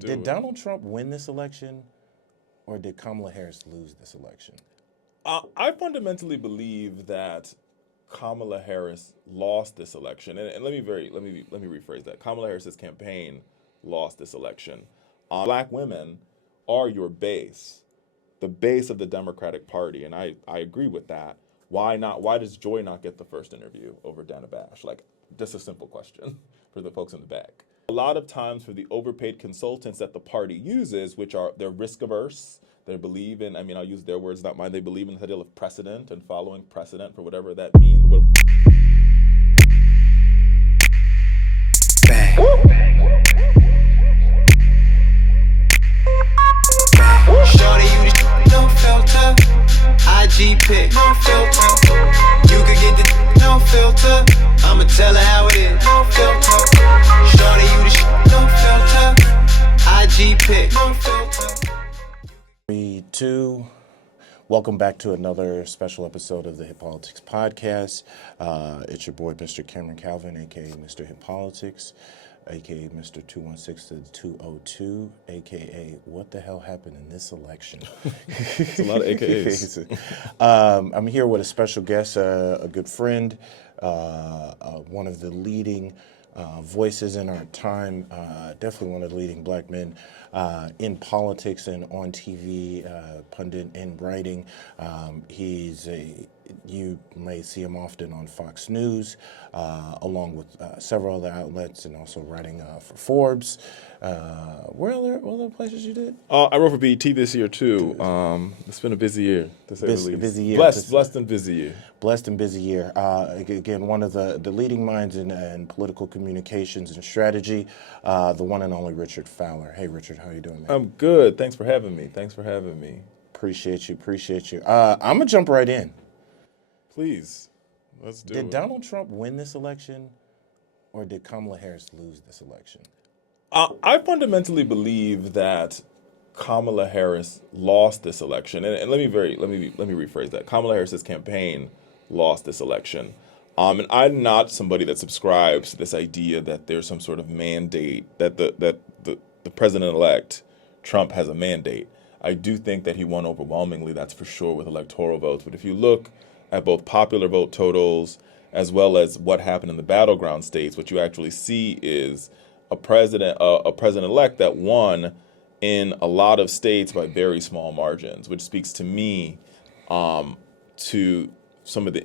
Did Donald Trump win this election, or did Kamala Harris lose this election? I fundamentally believe that Kamala Harris lost this election, and let me rephrase that. Kamala Harris's campaign lost this election. Black women are your base, the base of the Democratic Party, and I agree with that. Why not? Why does Joy not get the first interview over Dana Bash? Like, just a simple question for the folks in the back. A lot of times for the overpaid consultants that the party uses, which are they're risk averse, they believe in, I'll use their words, not mine, they believe in the idea of precedent and following precedent for whatever that means. Bang. Shorty, you the no filter. IG pic, no filter. You could get the no filter. I'ma tell her how it is, no filter. Shorty, you the no filter. IG pic, no filter. 3, 2. Welcome back to another special episode of the Hip Politics Podcast. It's your boy, Mr. Cameron Calvin, aka Mr. Hip Politics, aka Mr. 216 to 202, aka what the hell happened in this election? It's a lot of AKAs. I'm here with a special guest, a good friend, one of the leading voices in our time, definitely one of the leading black men in politics and on TV, pundit and writing. You may see him often on Fox News, along with several other outlets, and also writing for Forbes. Where other places you did? I wrote for BET this year too. It's been a busy year, to say the least. Busy year. Blessed and busy year. Blessed and busy year. Again, one of the leading minds in political communications and strategy, the one and only Richard Fowler. Hey, Richard, how you doing, man? I'm good. Thanks for having me. Appreciate you. I'm going to jump right in. Please, let's do it. Did Donald Trump win this election, or did Kamala Harris lose this election? I fundamentally believe that Kamala Harris lost this election, and let me rephrase that. Kamala Harris's campaign lost this election, and I'm not somebody that subscribes to this idea that there's some sort of mandate that the president-elect Trump has a mandate. I do think that he won overwhelmingly, that's for sure, with electoral votes. But if you look at both popular vote totals as well as what happened in the battleground states, what you actually see is a president-elect that won in a lot of states by very small margins, which speaks to me to some of the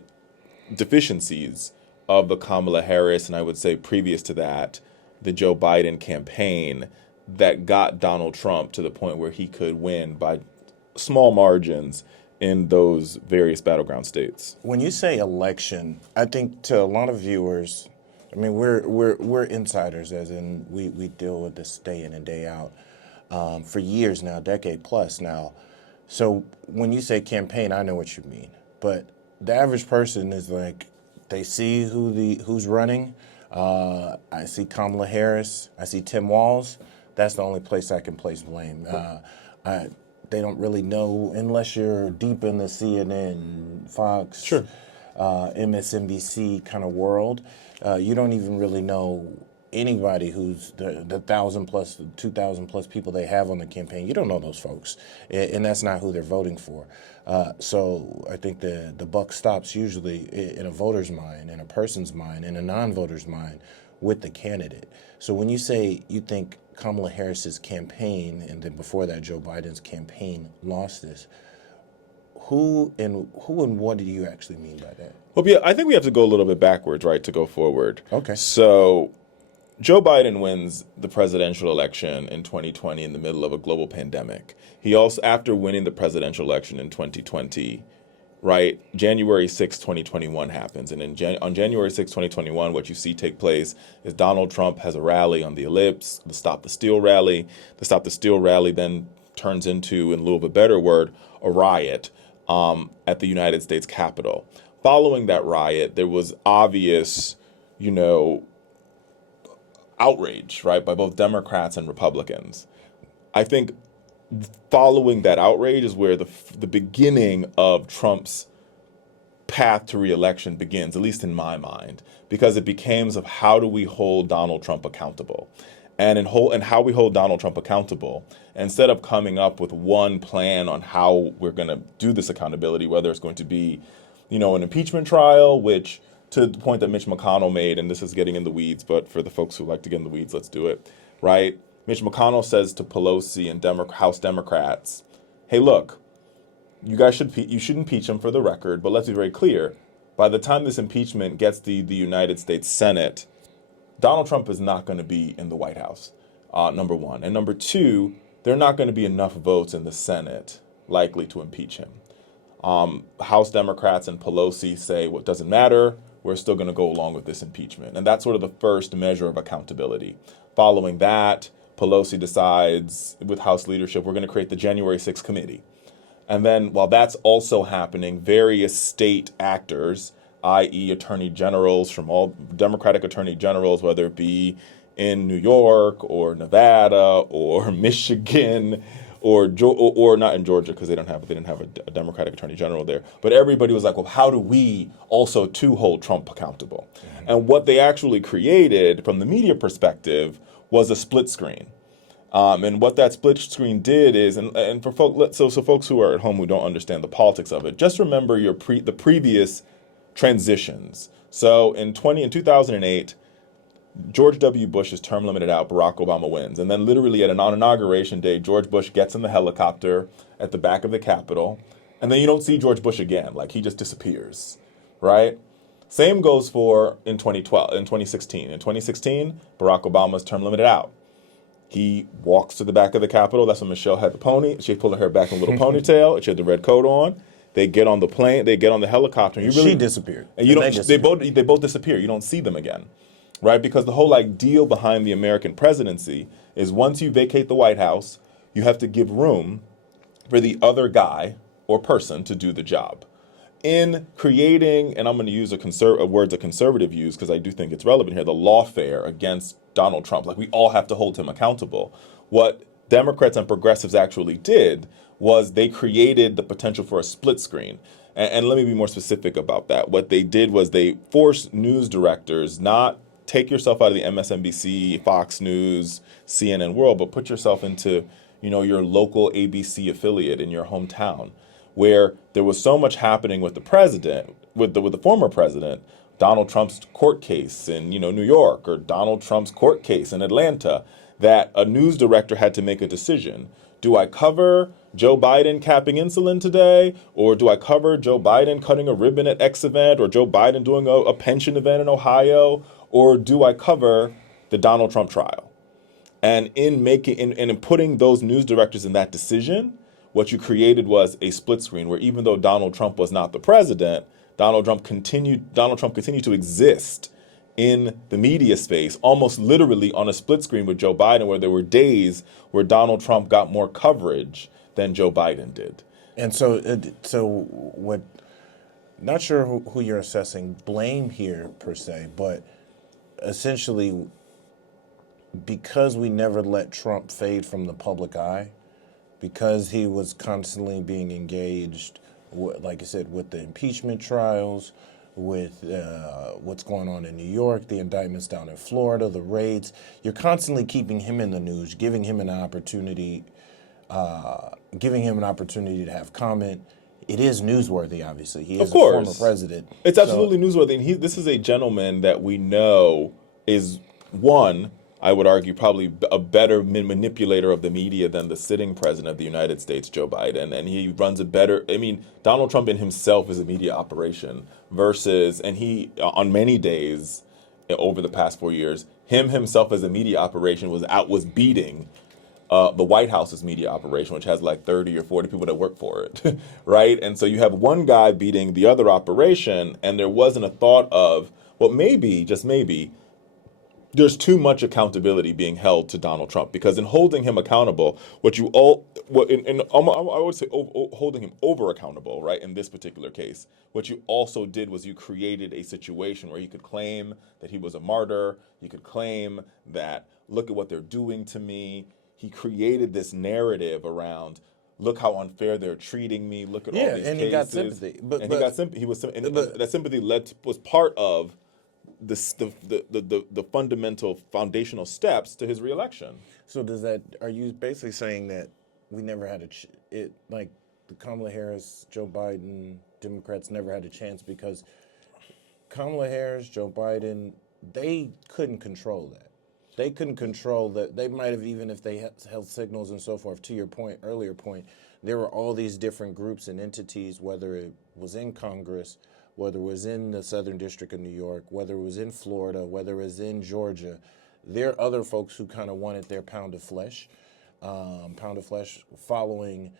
deficiencies of the Kamala Harris, and I would say previous to that, the Joe Biden campaign that got Donald Trump to the point where he could win by small margins in those various battleground states. When you say election, I think to a lot of viewers, we're insiders, as in we deal with this day in and day out for years now, decade plus now. So when you say campaign, I know what you mean. But the average person is like, they see who's running. I see Kamala Harris. I see Tim Walz. That's the only place I can place blame. They don't really know, unless you're deep in the CNN, Fox, Sure. MSNBC kind of world. You don't even really know anybody who's the 1,000 plus, 2,000 plus people they have on the campaign. You don't know those folks, and that's not who they're voting for. So I think the buck stops usually in a voter's mind, in a person's mind, in a non-voter's mind, with the candidate. So when you say you think Kamala Harris's campaign, and then before that Joe Biden's campaign, lost this, who and what do you actually mean by that? Well, yeah, I think we have to go a little bit backwards, right, to go forward. Okay. So Joe Biden wins the presidential election in 2020 in the middle of a global pandemic. He also, after winning the presidential election in 2020, right, January 6, 2021 happens. And on January 6, 2021, what you see take place is Donald Trump has a rally on the Ellipse, the Stop the Steal rally. The Stop the Steal rally then turns into, in lieu of a better word, a riot at the United States Capitol. Following that riot, there was obvious, outrage, right, by both Democrats and Republicans. I think following that outrage is where the beginning of Trump's path to re-election begins, at least in my mind, because it becomes of how do we hold Donald Trump accountable. and how we hold Donald Trump accountable, instead of coming up with one plan on how we're going to do this accountability, whether it's going to be, an impeachment trial, which, to the point that Mitch McConnell made, and this is getting in the weeds, but for the folks who like to get in the weeds, let's do it, right? Mitch McConnell says to Pelosi and House Democrats, hey, look, you should impeach him for the record, but let's be very clear. By the time this impeachment gets to the United States Senate, Donald Trump is not going to be in the White House, number one. And number two, there are not going to be enough votes in the Senate likely to impeach him. House Democrats and Pelosi say, well, it doesn't matter. We're still going to go along with this impeachment. And that's sort of the first measure of accountability. Following that, Pelosi decides with House leadership, we're going to create the January 6th committee. And then while that's also happening, various state actors, i.e. attorney generals from all Democratic attorney generals, whether it be in New York or Nevada or Michigan or not in Georgia because they didn't have a Democratic attorney general there. But everybody was like, well, how do we also too hold Trump accountable? Mm-hmm. And what they actually created from the media perspective was a split screen. And what that split screen did is, and for folks, so folks who are at home who don't understand the politics of it, just remember the previous transitions. So in 2008, George W. Bush is term limited out, Barack Obama wins. And then literally on inauguration day, George Bush gets in the helicopter at the back of the Capitol. And then you don't see George Bush again. Like, he just disappears, right? Same goes for in 2016. In 2016, Barack Obama's term limited out. He walks to the back of the Capitol. That's when Michelle had the pony. She pulled her hair back in a little ponytail. She had the red coat on. They get on the plane. They get on the helicopter. And she disappeared. And they both disappear. You don't see them again, right? Because the whole deal behind the American presidency is once you vacate the White House, you have to give room for the other guy or person to do the job. In creating, and I'm going to use words a conservative use because I do think it's relevant here, the lawfare against Donald Trump. Like, we all have to hold him accountable. What Democrats and progressives actually did was they created the potential for a split screen. And let me be more specific about that. What they did was they forced news directors not take yourself out of the MSNBC, Fox News, CNN world, but put yourself into, your local ABC affiliate in your hometown, where there was so much happening with the president, with the former president, Donald Trump's court case in New York, or Donald Trump's court case in Atlanta, that a news director had to make a decision. Do I cover Joe Biden capping insulin today, or do I cover Joe Biden cutting a ribbon at X event, or Joe Biden doing a pension event in Ohio, or do I cover the Donald Trump trial? And in putting those news directors in that decision, what you created was a split screen where even though Donald Trump was not the president, Donald Trump continued to exist in the media space, almost literally on a split screen with Joe Biden, where there were days where Donald Trump got more coverage than Joe Biden did. And so what? Not sure who you're assessing blame here per se, but essentially, because we never let Trump fade from the public eye, because he was constantly being engaged, like I said, with the impeachment trials, with what's going on in New York, the indictments down in Florida, the raids. You're constantly keeping him in the news, giving him an opportunity to have comment. It is newsworthy, obviously. He is a former president. It's absolutely newsworthy. And this is a gentleman that we know is, one, I would argue, probably a better manipulator of the media than the sitting president of the United States, Joe Biden. And he runs Donald Trump in himself is a media operation and he, on many days over the past 4 years, himself as a media operation was beating the White House's media operation, which has like 30 or 40 people that work for it, right? And so you have one guy beating the other operation, and there wasn't a thought of, well, maybe, just maybe, there's too much accountability being held to Donald Trump, because in holding him accountable, I would say holding him over accountable, right? In this particular case, what you also did was you created a situation where he could claim that he was a martyr. You could claim that, look at what they're doing to me. He created this narrative around, look how unfair they're treating me. Look at all these cases. He got sympathy. That sympathy was part of the fundamental foundational steps to his reelection. So are you basically saying that we never had like the Kamala Harris, Joe Biden, Democrats never had a chance because Kamala Harris, Joe Biden, they couldn't control that. They couldn't control that. They might have, even if they held signals and so forth, to your earlier point, there were all these different groups and entities, whether it was in Congress, whether it was in the Southern District of New York, whether it was in Florida, whether it was in Georgia. There are other folks who kind of wanted their pound of flesh following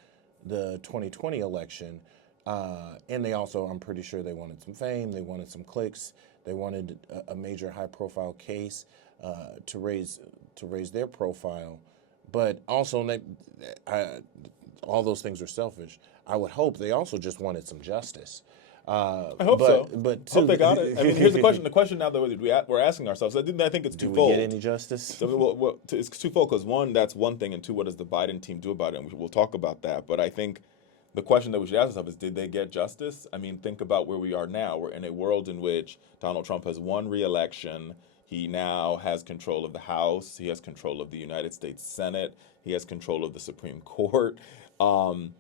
the 2020 election. And they also, I'm pretty sure they wanted some fame, they wanted some clicks, they wanted a major high-profile case to raise their profile. But also, all those things are selfish. I would hope they also just wanted some justice. I hope so. But hope they got it. I mean, here's the question. The question now that we're asking ourselves, I think it's twofold. Do we get any justice? So, it's twofold because one, that's one thing, and two, what does the Biden team do about it? And we'll talk about that. But I think the question that we should ask ourselves is, did they get justice? I mean, think about where we are now. We're in a world in which Donald Trump has won re-election. He now has control of the House. He has control of the United States Senate. He has control of the Supreme Court. And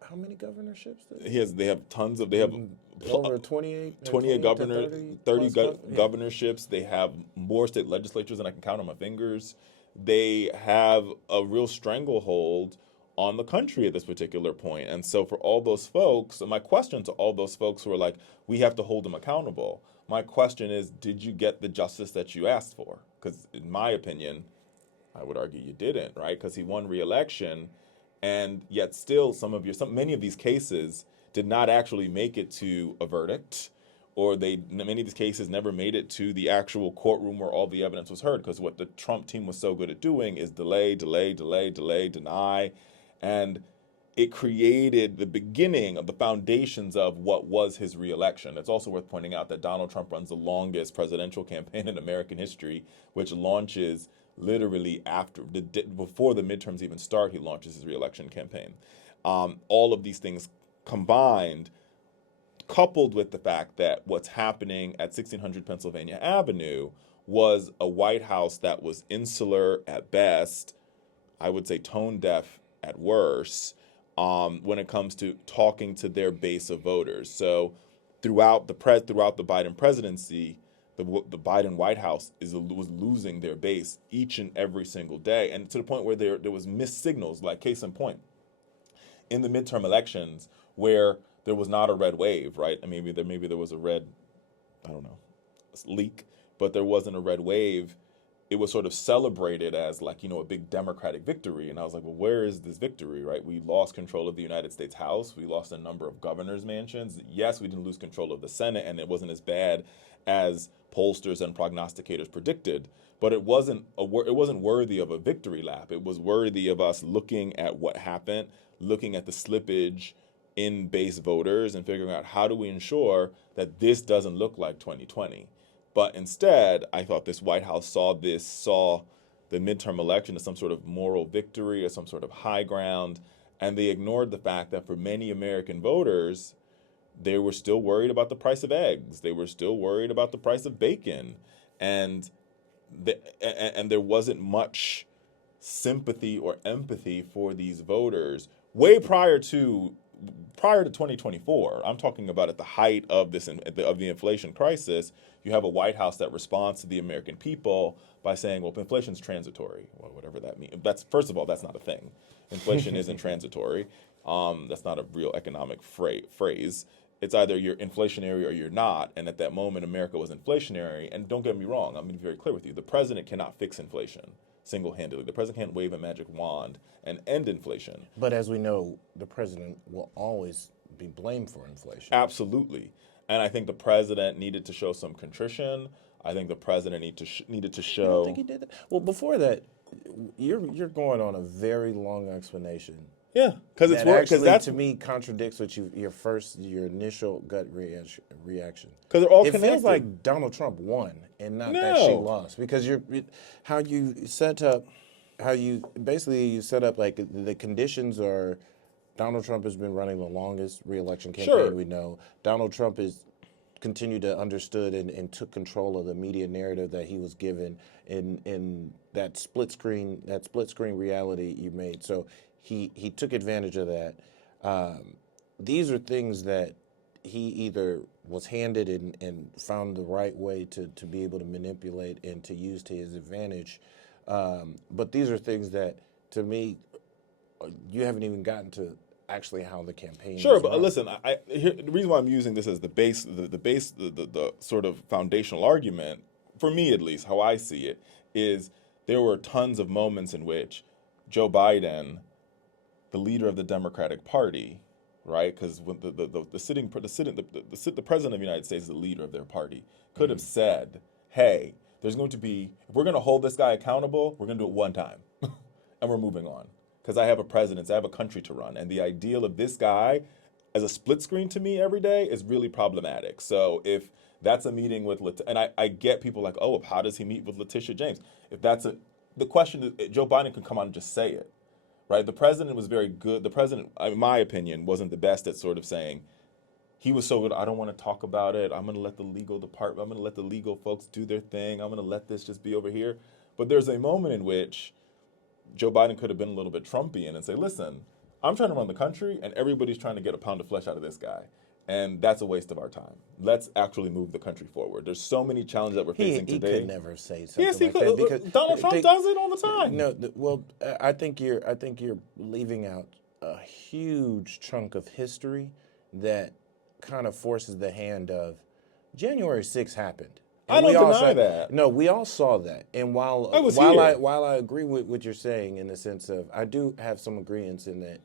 how many governorships? They have tons of. They have over 28 governors, 30 governorships. They have more state legislatures than I can count on my fingers. They have a real stranglehold on the country at this particular point. And so for all those folks, my question to all those folks who are like, we have to hold them accountable. My question is, did you get the justice that you asked for? Because in my opinion, I would argue you didn't, right? Because he won re-election, and yet still many of these cases did not actually make it to a verdict, or many of these cases never made it to the actual courtroom where all the evidence was heard. Because what the Trump team was so good at doing is delay, deny, and it created the beginning of the foundations of what was his reelection. It's also worth pointing out that Donald Trump runs the longest presidential campaign in American history, which launches literally before the midterms even start. He launches his reelection campaign. All of these things combined, coupled with the fact that what's happening at 1600 Pennsylvania Avenue was a White House that was insular at best, I would say tone deaf at worst, when it comes to talking to their base of voters. So throughout the Biden presidency, the Biden White House was losing their base each and every single day, and to the point where there was missed signals. Like case in point, in the midterm elections, where there was not a red wave, right? I mean, maybe there was a red, I don't know, leak, but there wasn't a red wave. It was sort of celebrated as like, a big Democratic victory. And I was like, well, where is this victory, right? We lost control of the United States House. We lost a number of governor's mansions. Yes, we didn't lose control of the Senate, and it wasn't as bad as pollsters and prognosticators predicted. But it wasn't worthy of a victory lap. It was worthy of us looking at what happened, looking at the slippage in base voters, and figuring out how do we ensure that this doesn't look like 2020. But instead, I thought this White House saw the midterm election as some sort of moral victory or some sort of high ground, and they ignored the fact that for many American voters, they were still worried about the price of eggs. They were still worried about the price of bacon, and there wasn't much sympathy or empathy for these voters way prior to 2024. I'm talking about at the height of the inflation crisis. You have a White House that responds to the American people by saying, well, inflation's transitory, well, whatever that means. First of all, that's not a thing. Inflation isn't transitory. That's not a real economic phrase. It's either you're inflationary or you're not. And at that moment, America was inflationary. And don't get me wrong, I'm going to be very clear with you. The president cannot fix inflation single-handedly. The president can't wave a magic wand and end inflation. But as we know, the president will always be blamed for inflation. Absolutely. And I think the president needed to show some contrition. I think the president needed to show. I don't think he did that. Well, before that, you're going on a very long explanation. Yeah, because that to me contradicts what your initial gut reaction. Because they're all it connected. Feels like Donald Trump won and not that she lost, because how you set up like the conditions are. Donald Trump has been running the longest re-election campaign we know. Donald Trump is continued to understood and took control of the media narrative that he was given in that split screen reality you made. So he took advantage of that. These are things that he either was handed and found the right way to be able to manipulate and to use to his advantage. But these are things that, to me, you haven't even gotten to actually how the campaign. Sure, is but run. listen, the reason why I'm using this as the base, the sort of foundational argument, for me at least, how I see it, is there were tons of moments in which Joe Biden, the leader of the Democratic Party, right? Because when the president of the United States is the leader of their party, could have said, "Hey, there's going to be, if we're going to hold this guy accountable, we're going to do it one time, and we're moving on." Because I have a presidency, I have a country to run, and the ideal of this guy as a split screen to me every day is really problematic. So if that's a meeting with, and I get people like, oh, how does he meet with Letitia James? If that's the question is, Joe Biden can come out and just say it, right? The president was very good. The president, in my opinion, wasn't the best at sort of saying, he was so good, I don't want to talk about it. I'm going to let the legal department, I'm going to let the legal folks do their thing. I'm going to let this just be over here. But there's a moment in which Joe Biden could have been a little bit Trumpian and say, listen, I'm trying to run the country and everybody's trying to get a pound of flesh out of this guy. And that's a waste of our time. Let's actually move the country forward. There's so many challenges that we're facing He today. could never say something Yes, he like could. that because Donald Trump does it all the time. No, well, I think you're leaving out a huge chunk of history that kind of forces the hand of January 6th happened. And I don't we all deny that. No, we all saw that. And while I was here. while I agree with what you're saying in the sense of I do have some agreements in that,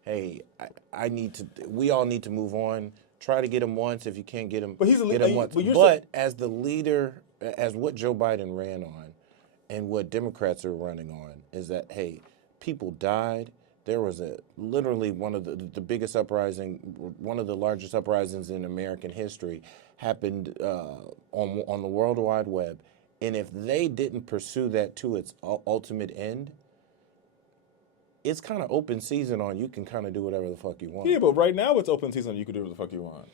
hey, we all need to move on. Try to get him once. If you can't get him, But he's a get leader. him once. But as the leader, as what Joe Biden ran on and what Democrats are running on is that, hey, people died. There was literally one of the biggest uprising, one of the largest uprisings in American history happened on the World Wide Web. And if they didn't pursue that to its ultimate end, it's kind of open season on you can kind of do whatever the fuck you want. Yeah, but right now it's open season. You can do whatever the fuck you want.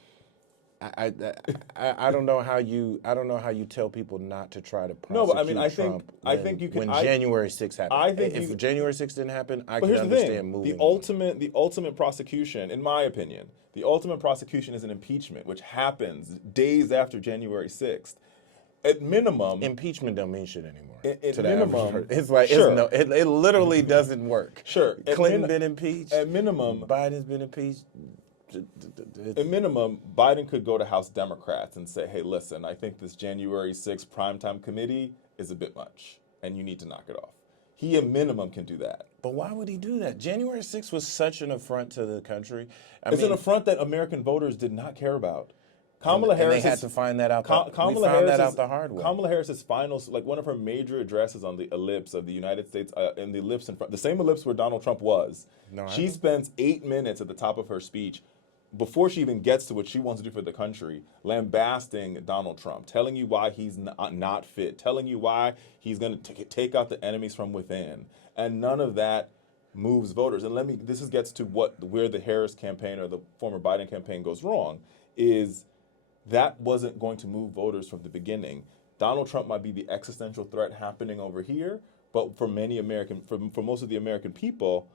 I don't know how you tell people not to try to prosecute No, but I mean, Trump I think you can. when January 6th happened. I think if January 6th didn't happen, I But could here's the understand thing: moving the ultimate prosecution, in my opinion, the ultimate prosecution is an impeachment, which happens days after January 6th. At minimum, impeachment don't mean shit anymore. At to minimum, it's like sure. it literally doesn't work. Sure. Clinton been impeached. At minimum, Biden's been impeached. At minimum, Biden could go to House Democrats and say, hey, listen, I think this January 6th primetime committee is a bit much, and you need to knock it off. He, at minimum, can do that. But why would he do that? January 6th was such an affront to the country. It's an affront that American voters did not care about. Kamala Harris they had to find that out. We found that out the hard way. Kamala Harris's final, like one of her major addresses on the ellipse of the United States, in the ellipse in front, the same ellipse where Donald Trump was. No, she spends 8 minutes at the top of her speech, before she even gets to what she wants to do for the country, lambasting Donald Trump, telling you why he's not fit, telling you why he's going to take out the enemies from within, and none of that moves voters. And this gets to where the Harris campaign or the former Biden campaign goes wrong, is that wasn't going to move voters from the beginning. Donald Trump might be the existential threat happening over here, but for most of the American people,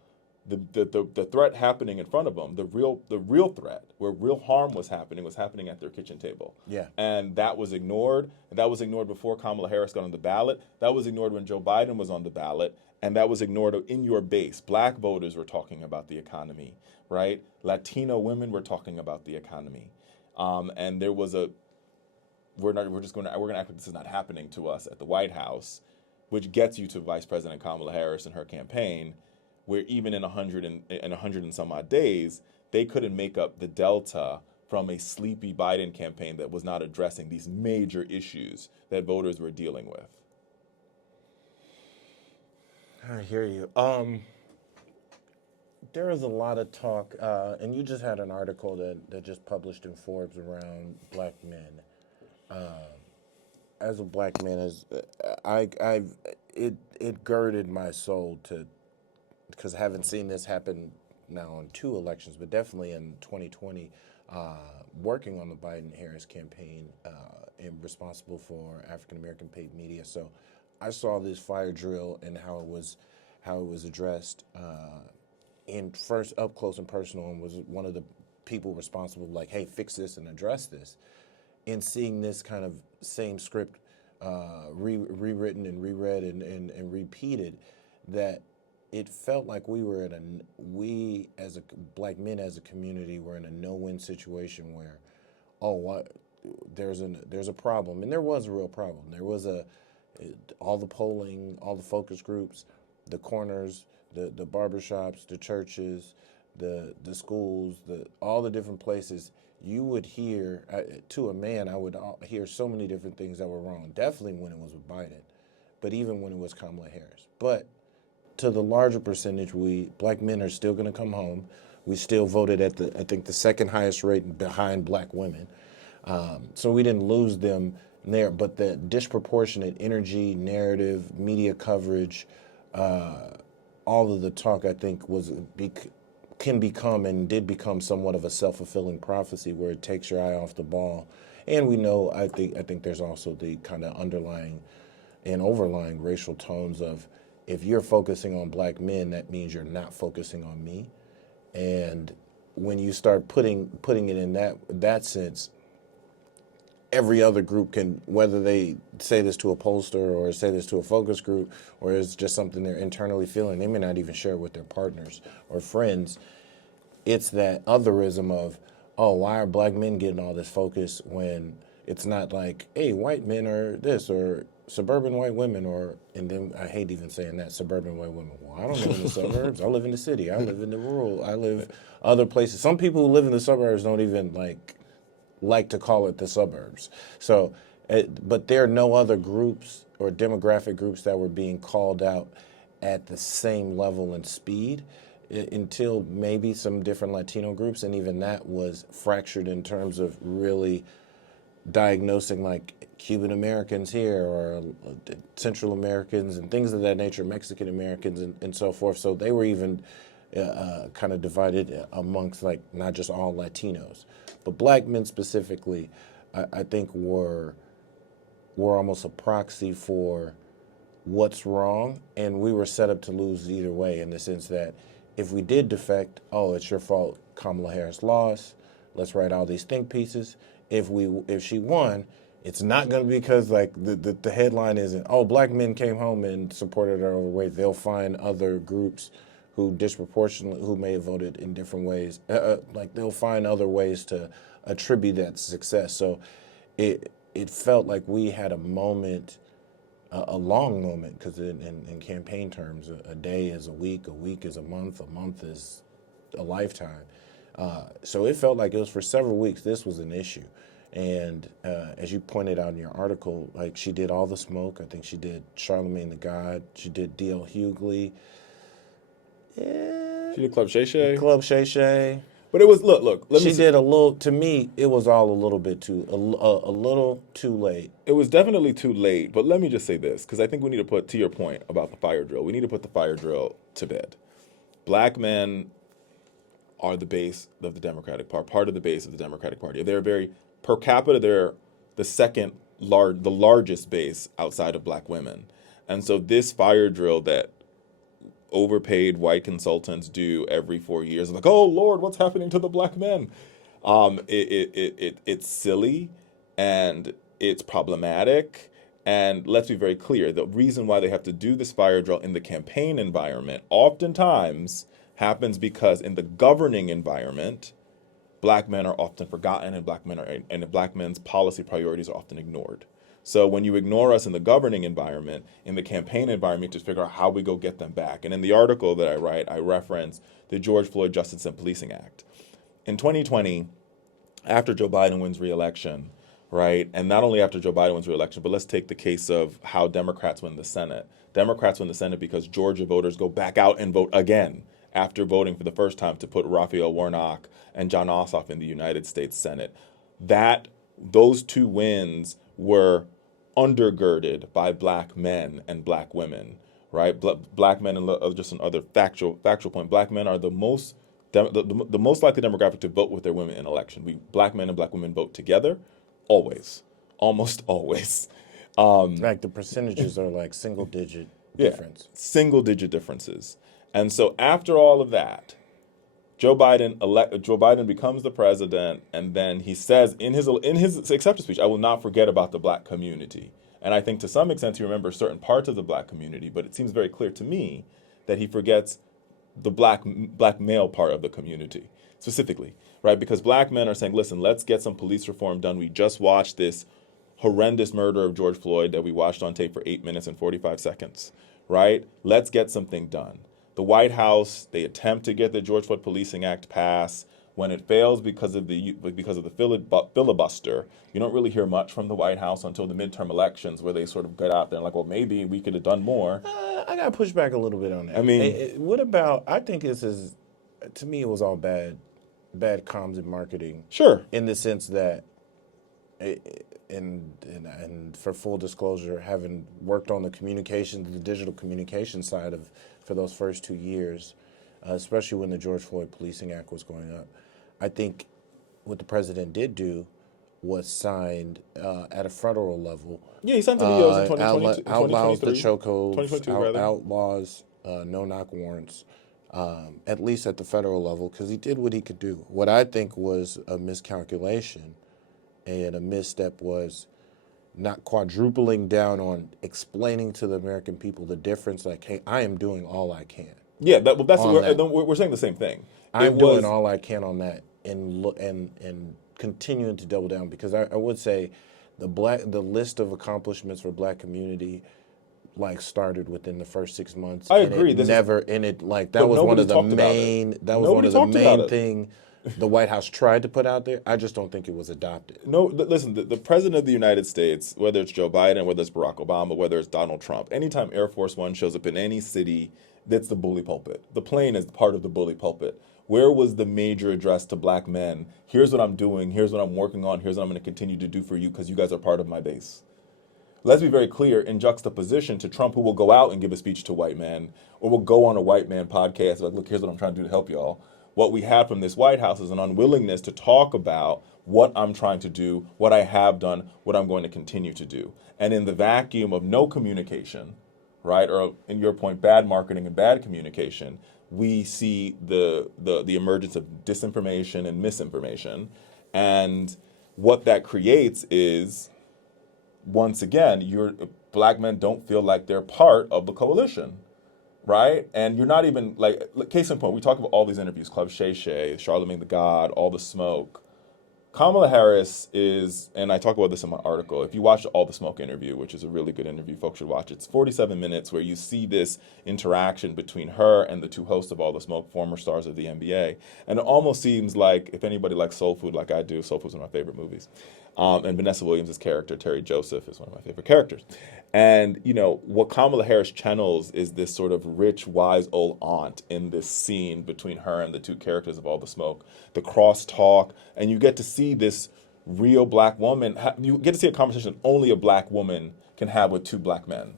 the threat happening in front of them, the real threat, where real harm was happening at their kitchen table. Yeah. And that was ignored. And that was ignored before Kamala Harris got on the ballot. That was ignored when Joe Biden was on the ballot. And that was ignored in your base. Black voters were talking about the economy, right? Latino women were talking about the economy. And there was we're going to act like this is not happening to us at the White House, which gets you to Vice President Kamala Harris and her campaign, where even in 100 and some odd days, they couldn't make up the delta from a sleepy Biden campaign that was not addressing these major issues that voters were dealing with. I hear you. There is a lot of talk, and you just had an article that just published in Forbes around black men. As a black man, it girded my soul because I haven't seen this happen now in 2 elections, but definitely in 2020, working on the Biden-Harris campaign and responsible for African American paid media. So I saw this fire drill and how it was addressed in first up close and personal, and was one of the people responsible, like, hey, fix this and address this. And seeing this kind of same script rewritten and reread and repeated, that it felt like we as black men as a community were in a no-win situation where, there's a problem, and there was a real problem. There was all the polling, all the focus groups, the corners, the barbershops, the churches, the schools, all the different places. You would hear, to a man, I would hear so many different things that were wrong. Definitely when it was with Biden, but even when it was Kamala Harris. But to the larger percentage, black men are still going to come home. We still voted at the second highest rate behind black women. So we didn't lose them there, but the disproportionate energy, narrative, media coverage, all of the talk, I think, can become and did become somewhat of a self-fulfilling prophecy where it takes your eye off the ball. And we know, I think there's also the kind of underlying and overlying racial tones of, if you're focusing on black men, that means you're not focusing on me. And when you start putting it in that sense, every other group can, whether they say this to a pollster or say this to a focus group, or it's just something they're internally feeling, they may not even share it with their partners or friends. It's that otherism of, why are black men getting all this focus when it's not like, hey, white men are this, or suburban white women, and then I hate even saying that, suburban white women. Well, I don't live in the suburbs. I live in the city. I live in the rural. I live other places. Some people who live in the suburbs don't even like to call it the suburbs. So, but there are no other groups or demographic groups that were being called out at the same level and speed until maybe some different Latino groups, and even that was fractured in terms of really diagnosing like Cuban Americans here or Central Americans and things of that nature, Mexican Americans and so forth. So they were even kind of divided amongst like not just all Latinos, but black men specifically, I think were almost a proxy for what's wrong, and we were set up to lose either way, in the sense that if we did defect, it's your fault, Kamala Harris lost, let's write all these think pieces. If she won, it's not going to be because like the headline isn't, black men came home and supported her overweight. They'll find other groups who may have voted in different ways. Like they'll find other ways to attribute that success. So it felt like we had a moment, a long moment, because in campaign terms, a day is a week is a month is a lifetime. So it felt like it was for several weeks, this was an issue. And as you pointed out in your article, like she did all the smoke. I think she did Charlemagne the God. She did D.L. Hughley. She did Club Shay Shay. But it was, look. Did a little, to me, it was all a little bit a little too late. It was definitely too late, but let me just say this, because I think we need to put, to your point about the fire drill, we need to put the fire drill to bed. Black men are the base of the Democratic Party, part of the base of the Democratic Party. They're very, per capita, they're the largest base outside of black women. And so this fire drill that overpaid white consultants do every 4 years, like, oh Lord, what's happening to the black men? It's silly and it's problematic. And let's be very clear, the reason why they have to do this fire drill in the campaign environment oftentimes happens because in the governing environment, black men are often forgotten and black men's policy priorities are often ignored. So when you ignore us in the governing environment, in the campaign environment, to figure out how we go get them back. And in the article that I write, I reference the George Floyd Justice and Policing Act. In 2020, after Joe Biden wins re-election, right, and not only after Joe Biden wins re-election, but let's take the case of how Democrats win the Senate. Democrats win the Senate because Georgia voters go back out and vote again after voting for the first time to put Raphael Warnock and John Ossoff in the United States Senate. Those two wins were undergirded by black men and black women, right? Black men, and just another factual point, black men are the most the most likely demographic to vote with their women in election. Black men and black women vote together, always, almost always. Like the percentages are like single digit difference. Single digit differences. And so after all of that, Joe Biden becomes the president, and then he says in his acceptance speech, "I will not forget about the black community." And I think to some extent he remembers certain parts of the black community, but it seems very clear to me that he forgets the black male part of the community specifically, right? Because black men are saying, "Listen, let's get some police reform done. We just watched this horrendous murder of George Floyd that we watched on tape for 8 minutes and 45 seconds, right? Let's get something done." The White House, they attempt to get the George Floyd Policing Act passed. When it fails because of the filibuster, you don't really hear much from the White House until the midterm elections, where they sort of get out there and like, well, maybe we could have done more. I got to push back a little bit on that. I mean, what about? I think this is, to me, it was all bad comms and marketing. Sure. In the sense that, and for full disclosure, having worked on the digital communication side for those first 2 years, especially when the George Floyd Policing Act was going up, I think what the president did do was signed at a federal level. Yeah, he signed the EOs in 2022, outlaws the 2022, chokeholds, outlaws no-knock warrants, at least at the federal level, because he did what he could do. What I think was a miscalculation and a misstep was not quadrupling down on explaining to the American people the difference, like, hey, I am doing all I can. Yeah, we're saying the same thing. I'm doing all I can on that, and continuing to double down, because I would say the list of accomplishments for black community like started within the first 6 months. I agree. That was one of the main thing the White House tried to put out there. I just don't think it was adopted. No, listen, the president of the United States, whether it's Joe Biden, whether it's Barack Obama, whether it's Donald Trump, anytime Air Force One shows up in any city, that's the bully pulpit. The plane is part of the bully pulpit. Where was the major address to black men? Here's what I'm doing. Here's what I'm working on. Here's what I'm going to continue to do for you because you guys are part of my base. Let's be very clear, in juxtaposition to Trump, who will go out and give a speech to white men, or will go on a white man podcast, like, look, here's what I'm trying to do to help y'all. What we have from this White House is an unwillingness to talk about what I'm trying to do, what I have done, what I'm going to continue to do. And in the vacuum of no communication, right, or in your point, bad marketing and bad communication, we see the emergence of disinformation and misinformation. And what that creates is, once again, black men don't feel like they're part of the coalition. Right? And you're not even, like, case in point, we talk about all these interviews, Club Shay Shay, Charlamagne the God, All the Smoke. Kamala Harris is, and I talk about this in my article, if you watch All the Smoke interview, which is a really good interview, folks should watch it. It's 47 minutes where you see this interaction between her and the two hosts of All the Smoke, former stars of the NBA. And it almost seems like, if anybody likes soul food like I do, soul food is one of my favorite movies. And Vanessa Williams' character, Terry Joseph, is one of my favorite characters. And, what Kamala Harris channels is this sort of rich, wise old aunt in this scene between her and the two characters of All the Smoke, the crosstalk, and you get to see this real black woman. You get to see a conversation only a black woman can have with two black men.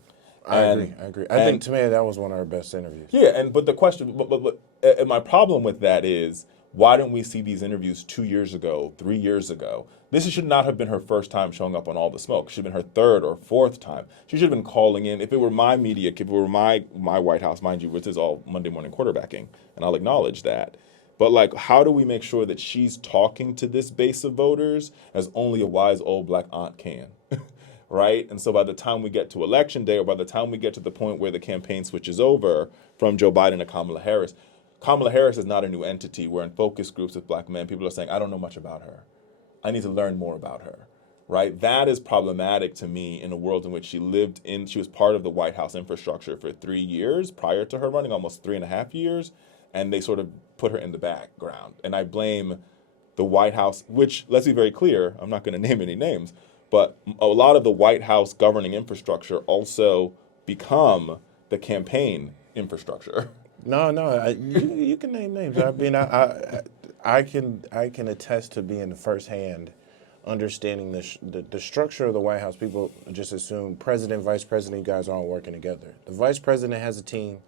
I agree. I think, to me, that was one of our best interviews. Yeah, but the question, and my problem with that is, why didn't we see these interviews 2 years ago, 3 years ago? This should not have been her first time showing up on All the Smoke. It should have been her third or fourth time. She should have been calling in. If it were my media, if it were my White House, mind you, which is all Monday morning quarterbacking, and I'll acknowledge that. But, like, how do we make sure that she's talking to this base of voters as only a wise old black aunt can? Right? And so by the time we get to Election Day, or by the time we get to the point where the campaign switches over from Joe Biden to Kamala Harris is not a new entity. We're in focus groups with black men. People are saying, I don't know much about her. I need to learn more about her, right? That is problematic to me in a world in which she was part of the White House infrastructure for 3 years prior to her running, almost 3.5 years, and they sort of put her in the background. And I blame the White House, which, let's be very clear, I'm not going to name any names, but a lot of the White House governing infrastructure also become the campaign infrastructure. No, you can name names. I mean, I can attest to being the firsthand understanding the structure of the White House. People just assume president, vice president, you guys are all working together. The vice president has a team,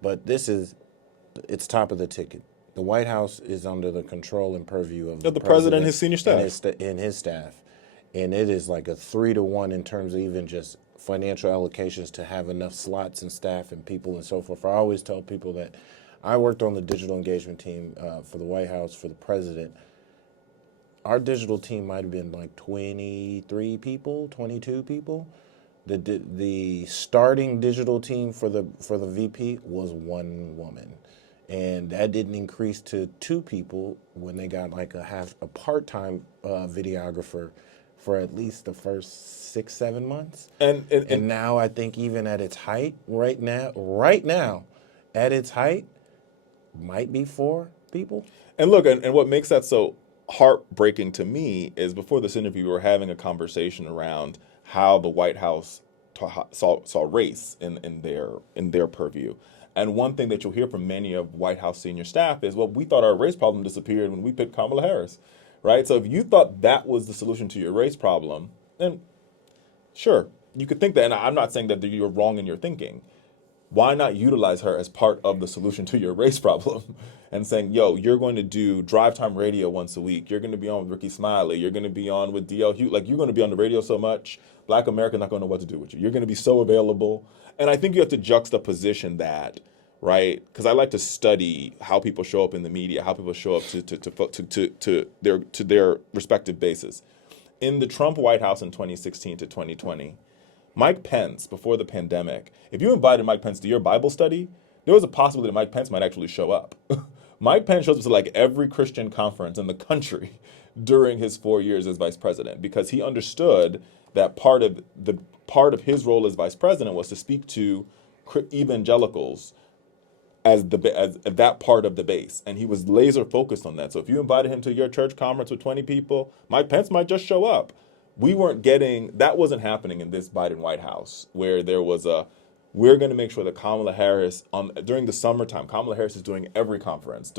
but it's top of the ticket. the White House is under the control and purview of the president and his senior staff. and his staff, and it is like a 3-to-1 in terms of even just financial allocations to have enough slots and staff and people and so forth. I always tell people that I worked on the digital engagement team for the White House for the president. Our digital team might have been like 23 people, 22 people. The starting digital team for the VP was 1 woman, and that didn't increase to 2 people when they got like a part-time videographer for at least the first 6-7 months. And now I think even at its height, right now, at its height, might be 4 people. And look, and what makes that so heartbreaking to me is before this interview, we were having a conversation around how the White House saw race in their purview. And one thing that you'll hear from many of White House senior staff is, well, we thought our race problem disappeared when we picked Kamala Harris, right? So if you thought that was the solution to your race problem, then sure, you could think that. And I'm not saying that you're wrong in your thinking. Why not utilize her as part of the solution to your race problem and saying, yo, you're going to do drive time radio once a week. You're going to be on with Ricky Smiley. You're going to be on with DL Hughes. Like, you're going to be on the radio so much, Black America not going to know what to do with you. You're going to be so available. And I think you have to juxtaposition that, right? Because I like to study how people show up in the media, how people show up to their respective bases. In the Trump White House in 2016 to 2020, Mike Pence, before the pandemic, if you invited Mike Pence to your Bible study, there was a possibility that Mike Pence might actually show up. Mike Pence shows up to like every Christian conference in the country during his 4 years as vice president, because he understood that part of his role as vice president was to speak to evangelicals as that part of the base, and he was laser focused on that. So if you invited him to your church conference with 20 people, Mike Pence might just show up. That wasn't happening in this Biden White House, where there was we're going to make sure that Kamala Harris, during the summertime, Kamala Harris is doing every conference,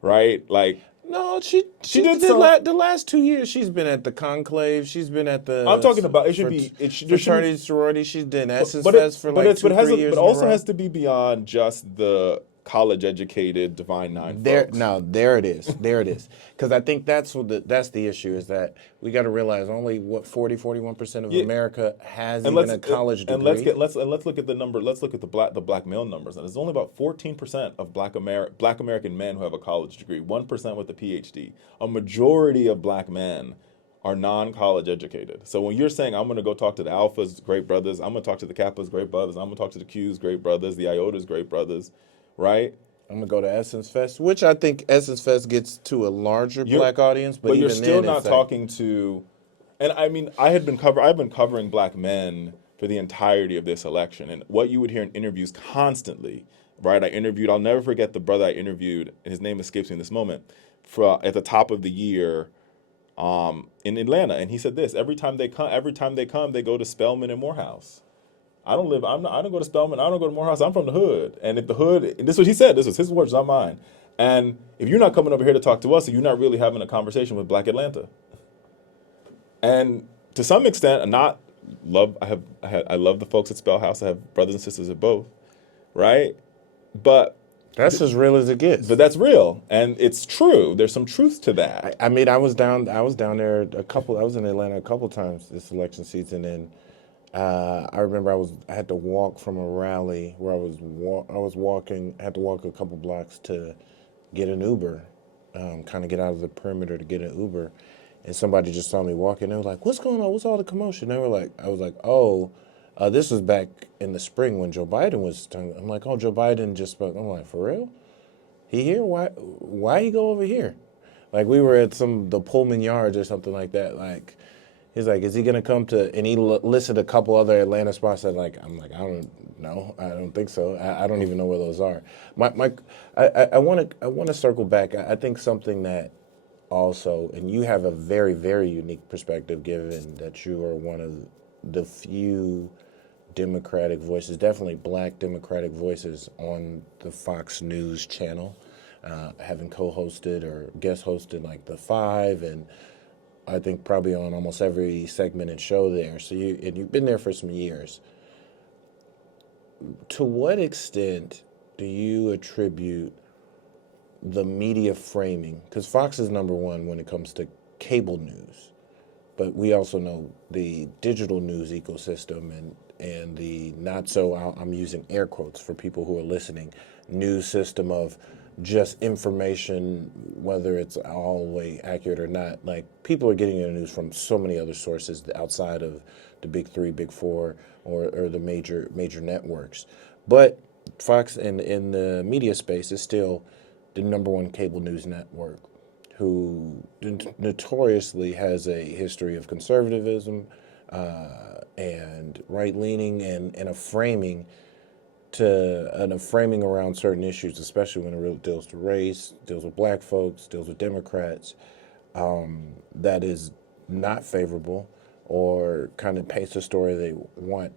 right? Like, no, she did the last 2 years. She's been at the conclave. She's been at the. I'm talking about fraternity, sorority. She's done Essence Fest for like 2-3 years. But also has to be beyond just the college-educated Divine Nine folks. There it is. Because I think that's the issue, is that we got to realize only 41% of America has even a college degree. And let's look at the number. Let's look at the black male numbers. And there's only about 14% of black American men who have a college degree. 1% with a PhD. A majority of black men are non-college educated. So when you're saying, I'm going to go talk to the Alphas, great brothers, I'm going to talk to the Kappas, great brothers, I'm going to talk to the Qs, great brothers, the Iotas, great brothers, right? I'm going to go to Essence Fest, which I think Essence Fest gets to a larger black audience. But you're still not talking to, and I mean, I've been covering black men for the entirety of this election. And what you would hear in interviews constantly, right? I'll never forget the brother I interviewed, and his name escapes me in this moment, at the top of the year in Atlanta. And he said this: every time they come, they go to Spelman and Morehouse. I don't go to Spelman. I don't go to Morehouse. I'm from the hood. And if the hood, and this is what he said, this was his words, not mine. And if you're not coming over here to talk to us, you're not really having a conversation with Black Atlanta. And to some extent, I love the folks at Spellhouse. I have brothers and sisters at both, right? But that's as real as it gets. But that's real, and it's true. There's some truth to that. I mean, I was down there I was in Atlanta a couple times this election season, and I remember I had to walk from a rally where I was walking. I had to walk a couple blocks to get an Uber, kind of get out of the perimeter to get an Uber, and somebody just saw me walking. They were like, "What's going on? What's all the commotion?" I was like, "Oh, this was back in the spring when Joe Biden was talking." I'm like, "Oh, Joe Biden just spoke." I'm like, "For real? He here? Why he go over here?" Like, we were at the Pullman Yards or something like that. Like, he's like, "Is he gonna come to?" And he listed a couple other Atlanta spots that, like, I'm like, I don't know, I don't think so. I don't even know where those are. I want to circle back. I think something that also, and you have a very, very unique perspective, given that you are one of the few Democratic voices, definitely black Democratic voices, on the Fox News channel, having co-hosted or guest hosted like The Five, and I think probably on almost every segment and show there. So you've been there for some years. To what extent do you attribute the media framing? Because Fox is number one when it comes to cable news, but we also know the digital news ecosystem and the not so, I'm using air quotes for people who are listening, news system of just information, whether it's all the way accurate or not. Like, people are getting their news from so many other sources outside of the big three, big four, or the major networks. But Fox in the media space is still the number one cable news network, who notoriously has a history of conservatism and right-leaning and a framing around certain issues, especially when it really deals to race, deals with black folks, deals with Democrats, that is not favorable or kind of paints the story they want.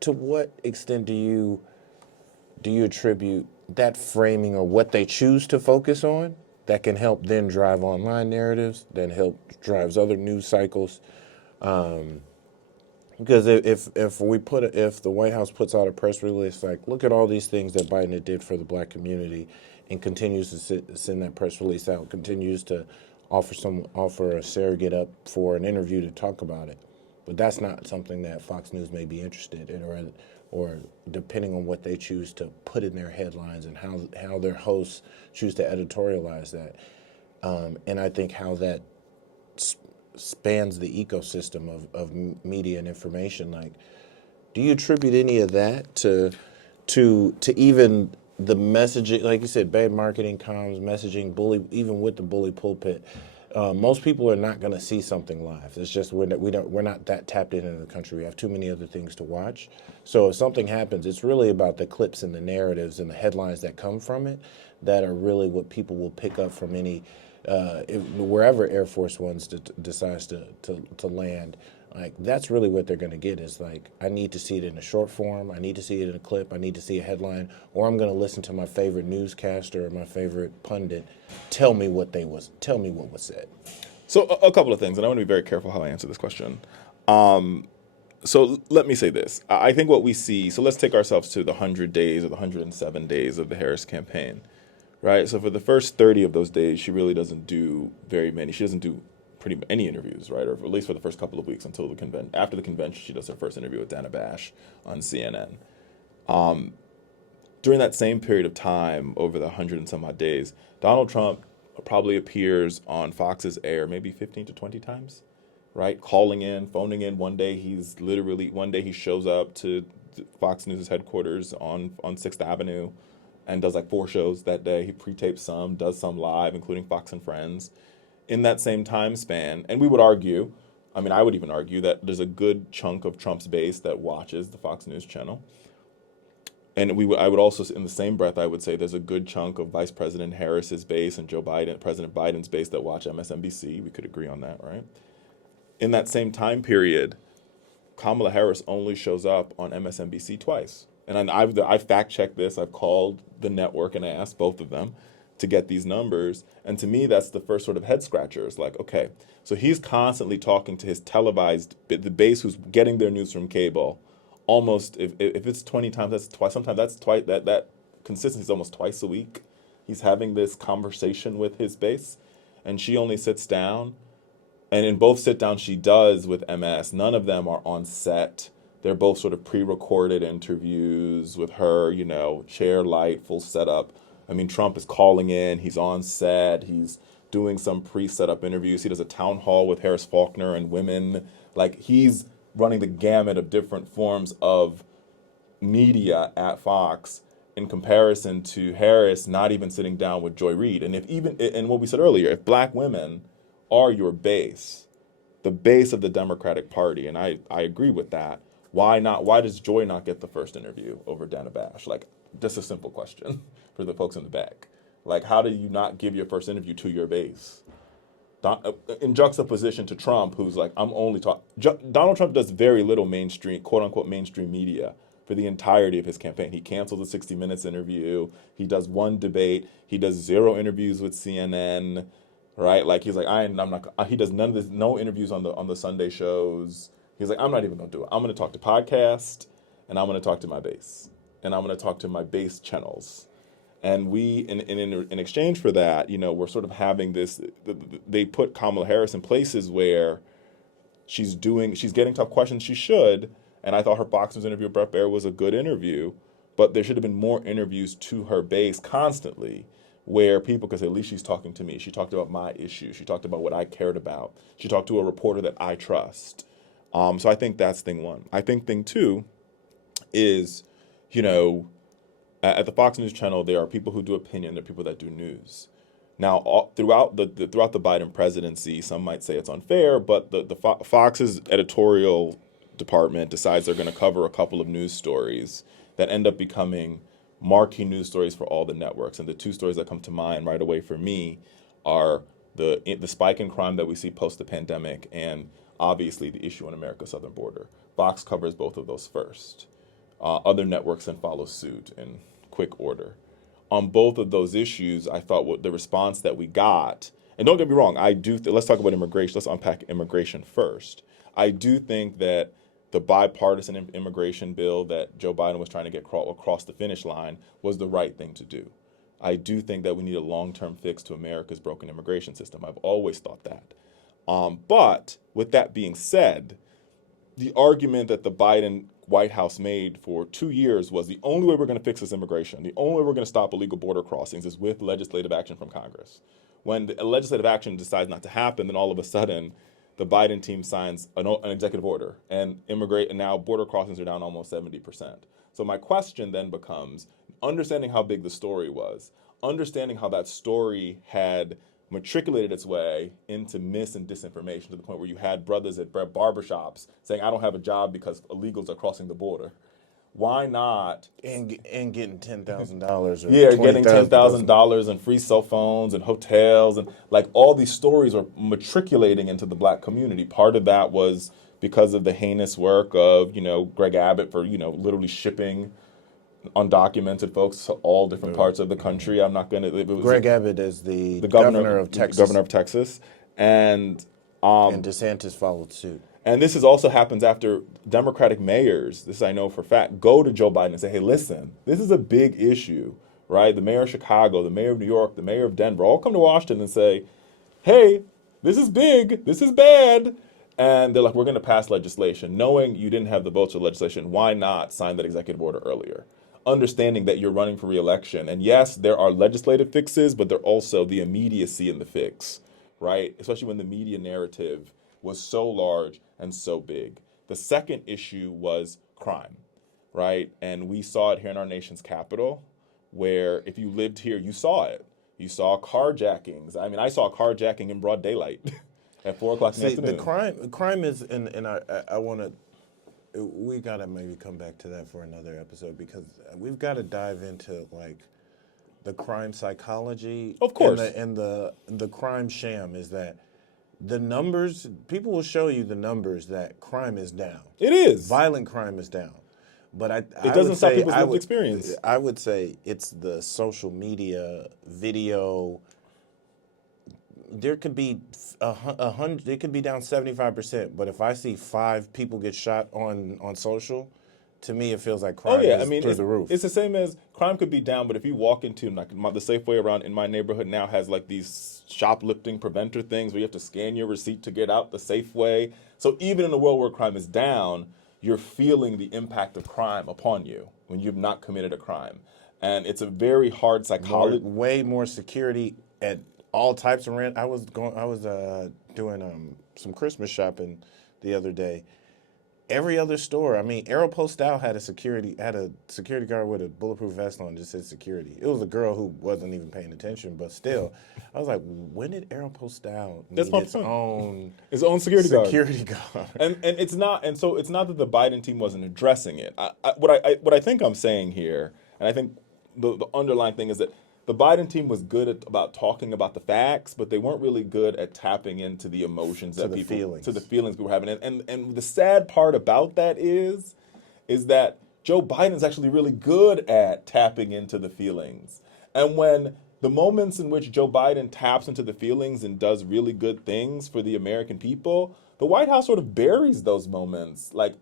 To what extent do you attribute that framing, or what they choose to focus on, that can help then drive online narratives, then drives other news cycles? Because if the White House puts out a press release like, look at all these things that Biden did for the black community, and continues to send that press release out, continues to offer a surrogate up for an interview to talk about it, but that's not something that Fox News may be interested in, or depending on what they choose to put in their headlines and how their hosts choose to editorialize that, and I think how that spans the ecosystem of media and information. Like, do you attribute any of that to even the messaging? Like you said, bad marketing, comms, messaging, bully, even with the bully pulpit. Most people are not going to see something live. It's just we're not that tapped into the country. We have too many other things to watch. So if something happens, it's really about the clips and the narratives and the headlines that come from it that are really what people will pick up from any wherever Air Force One decides to land. Like, that's really what they're going to get, is like, I need to see it in a short form, I need to see it in a clip, I need to see a headline, or I'm going to listen to my favorite newscaster or my favorite pundit tell me what was said. So a couple of things, and I want to be very careful how I answer this question. So let me say this. I think what we see, so let's take ourselves to the 100 days or the 107 days of the Harris campaign, right? So for the first 30 of those days, she really doesn't do very many. She doesn't do any interviews, right? Or at least for the first couple of weeks until the convention. After the convention, she does her first interview with Dana Bash on CNN. During that same period of time, over the 100 and some odd days, Donald Trump probably appears on Fox's air maybe 15 to 20 times, right? Calling in, phoning in. One day he shows up to Fox News' headquarters on 6th Avenue and does like 4 shows that day. He pre-tapes some, does some live, including Fox and Friends. In that same time span, and we would argue, I would even argue that there's a good chunk of Trump's base that watches the Fox News channel. And I would also, in the same breath, I would say there's a good chunk of Vice President Harris's base and President Biden's base that watch MSNBC. We could agree on that, right? In that same time period, Kamala Harris only shows up on MSNBC twice. And I've fact-checked this. I've called the network and I asked both of them to get these numbers. And to me, that's the first sort of head scratcher. It's like, okay, so he's constantly talking to his televised, the base who's getting their news from cable. Almost, if it's 20 times, that's twice. Sometimes that's twice. That consistency is almost twice a week. He's having this conversation with his base, and she only sits down. And in both sit downs she does with MS, none of them are on set. They're both sort of pre-recorded interviews with her, chair light, full setup. Trump is calling in, he's on set, he's doing some pre-set-up interviews. He does a town hall with Harris Faulkner and women. Like, he's running the gamut of different forms of media at Fox in comparison to Harris not even sitting down with Joy Reid. And what we said earlier, if black women are your base, the base of the Democratic Party, and I agree with that, why does Joy not get the first interview over Dana Bash? Like, just a simple question for the folks in the back. Like, how do you not give your first interview to your base? In juxtaposition to Trump, who's like, I'm only talking. Donald Trump does very little mainstream, quote unquote, mainstream media for the entirety of his campaign. He cancels the 60 Minutes interview. He does one debate. He does 0 interviews with CNN, right? Like, he's like, I'm not. He does none of this, no interviews on the Sunday shows. He's like, I'm not even gonna do it. I'm gonna talk to podcast, and I'm gonna talk to my base. and I'm going to talk to my base channels. And we, in exchange for that, we're sort of having this. They put Kamala Harris in places where she's getting tough questions. She should. And I thought her Fox News interview with Brett Baer was a good interview, but there should have been more interviews to her base constantly, where people could say, at least she's talking to me. She talked about my issues. She talked about what I cared about. She talked to a reporter that I trust. So I think that's thing one. I think thing two is, at the Fox News channel, there are people who do opinion, there are people that do news. Now, throughout the Biden presidency, some might say it's unfair, but the Fox's editorial department decides they're going to cover a couple of news stories that end up becoming marquee news stories for all the networks. And the two stories that come to mind right away for me are the spike in crime that we see post the pandemic, and obviously the issue on America's southern border. Fox covers both of those first. Other networks then follow suit in quick order. On both of those issues, I thought what the response that we got, and don't get me wrong, let's talk about immigration. Let's unpack immigration first. I do think that the bipartisan immigration bill that Joe Biden was trying to get across the finish line was the right thing to do. I do think that we need a long-term fix to America's broken immigration system. I've always thought that. But with that being said, the argument that the Biden White House made for 2 years was the only way we're going to fix this immigration, the only way we're going to stop illegal border crossings is with legislative action from Congress. When the legislative action decides not to happen, then all of a sudden, the Biden team signs an executive order, and now border crossings are down almost 70%. So my question then becomes, understanding how big the story was, understanding how that story had matriculated its way into mis and disinformation to the point where you had brothers at barbershops saying, I don't have a job because illegals are crossing the border. Why not? And getting $10,000 or getting $10,000 and free cell phones and hotels, and like all these stories are matriculating into the black community. Part of that was because of the heinous work of, Greg Abbott for, literally shipping undocumented folks to all different parts of the country. I'm not going to. Greg Abbott is the governor of Texas. Governor of Texas, and DeSantis followed suit. And this also happens after Democratic mayors, this I know for a fact, go to Joe Biden and say, hey, listen, this is a big issue, right? The mayor of Chicago, the mayor of New York, the mayor of Denver, all come to Washington and say, hey, this is big, this is bad. And they're like, we're going to pass legislation. Knowing you didn't have the votes for legislation, why not sign that executive order earlier? Understanding that you're running for re-election. And yes, there are legislative fixes, but there are also the immediacy in the fix, right? Especially when the media narrative was so large and so big. The second issue was crime, right? And we saw it here in our nation's capital, where if you lived here, you saw it. You saw carjackings. I mean, I saw a carjacking in broad daylight at 4 o'clock in the afternoon. The crime is, and I want to, we got to maybe come back to that for another episode, because we've got to dive into like the crime psychology. Of course. And the crime sham is that the numbers, people will show you the numbers that crime is down. It is. Violent crime is down. But it doesn't stop people's lived experience. I would say it's the social media, video. There could be 100. It could be down 75%. But if I see 5 people get shot on social, to me it feels like crime is through the roof. It's the same as crime could be down, but if you walk into like the Safeway around in my neighborhood now has like these shoplifting preventer things where you have to scan your receipt to get out the Safeway. So even in a world where crime is down, you're feeling the impact of crime upon you when you've not committed a crime. And it's a very hard psychology. Way more security at all types of rent. I was doing some Christmas shopping the other day. Every other store, I mean, Aeropostale had a security guard with a bulletproof vest on, just said security. It was a girl who wasn't even paying attention, but still, I was like, when did Aeropostale need its own security guard? And it's not, and so it's not that the Biden team wasn't addressing it. What I think I'm saying here, and I think the underlying thing is that the Biden team was good about talking about the facts, but they weren't really good at tapping into the emotions to the feelings people were having. And the sad part about that is that Joe Biden's actually really good at tapping into the feelings. And when the moments in which Joe Biden taps into the feelings and does really good things for the American people, the White House sort of buries those moments. Like,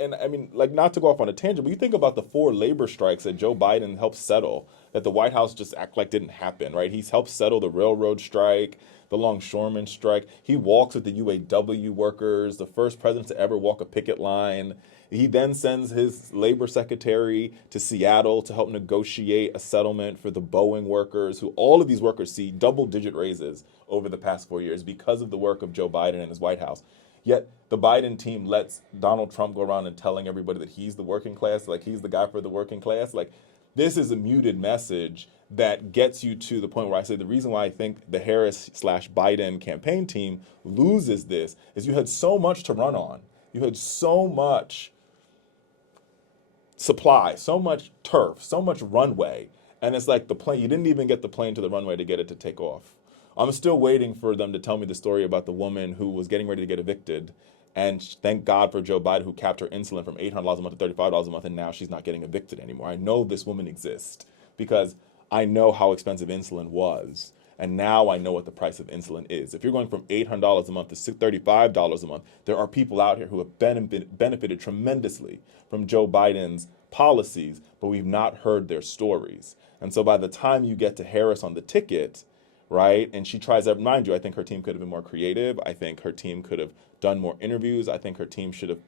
and I mean, like, not to go off on a tangent, but you think about the 4 labor strikes that Joe Biden helped settle, that the White House just act like didn't happen, right? He's helped settle the railroad strike, the longshoreman strike. He walks with the UAW workers, the first president to ever walk a picket line. He then sends his labor secretary to Seattle to help negotiate a settlement for the Boeing workers, who all of these workers see double-digit raises over the past 4 years because of the work of Joe Biden and his White House. Yet the Biden team lets Donald Trump go around and telling everybody that he's the working class, like he's the guy for the working class. Like, this is a muted message that gets you to the point where I say the reason why I think the Harris/Biden campaign team loses this is you had so much to run on. You had so much supply, so much turf, so much runway. And it's like the plane, you didn't even get the plane to the runway to get it to take off. I'm still waiting for them to tell me the story about the woman who was getting ready to get evicted. And thank God for Joe Biden, who capped her insulin from $800 a month to $35 a month, and now she's not getting evicted anymore. I know this woman exists because I know how expensive insulin was. And now I know what the price of insulin is. If you're going from $800 a month to $35 a month, there are people out here who have benefited tremendously from Joe Biden's policies, but we've not heard their stories. And so by the time you get to Harris on the ticket, right, and she tries to, mind you, I think her team could have been more creative. I think her team could have done more interviews. I think her team should have,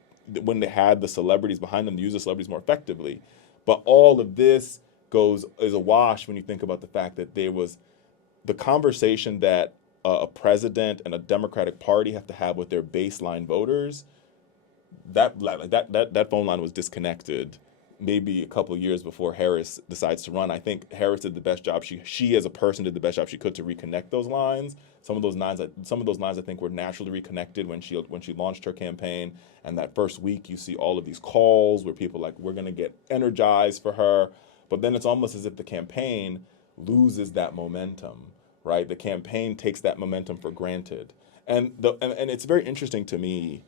when they had the celebrities behind them, use the celebrities more effectively. But all of this is a wash when you think about the fact that there was the conversation that a president and a Democratic Party have to have with their baseline voters. That phone line was disconnected maybe a couple of years before Harris decides to run. I think Harris did the best job. She as a person did the best job she could to reconnect those lines. Some of those lines I think were naturally reconnected when she launched her campaign. And that first week you see all of these calls where people are like, we're going to get energized for her. But then it's almost as if the campaign loses that momentum, right? The campaign takes that momentum for granted. And it's very interesting to me